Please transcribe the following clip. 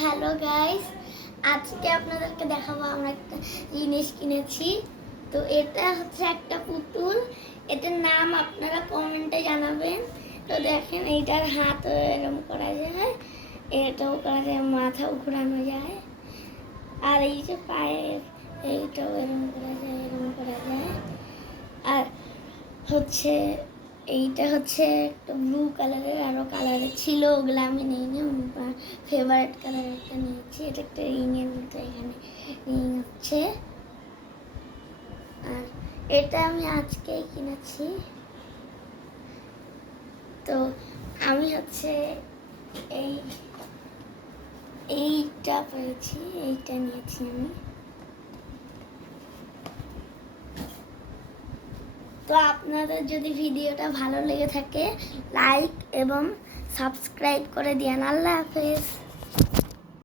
Hello guys, আজকে আপনাদেরকে দেখাবো আমরা একটা জিনিস কিনেছি। তো এটা হচ্ছে একটা পুতুল। এটার নাম আপনারা কমেন্টে জানাবেন। তো দেখেন এইটার হাত এরকম করা যায়, এটাও করা যায়, মাথাও ঘোরানো যায়, আর এই যে পায়ের এইটাও এরকম করা যায়, এরকম করা যায়। আর হচ্ছে এইটা হচ্ছে একটা ব্লু কালারের, আরও কালারের ছিল, ওগুলো আমি নিইনি। ফেভারিট কালার একটা নিয়েছি। এটা একটা রিংয়ের মতো এখানে রিং হচ্ছে। আর এটা আমি আজকেই কিনেছি। তো আমি হচ্ছে এইটা পেয়েছি, এইটা নিয়েছি আমি। তো আপনাদের যদি ভিডিওটা ভালো লেগে থাকে, লাইক এবং সাবস্ক্রাইব করে দিন। আল্লাহ হাফেজ।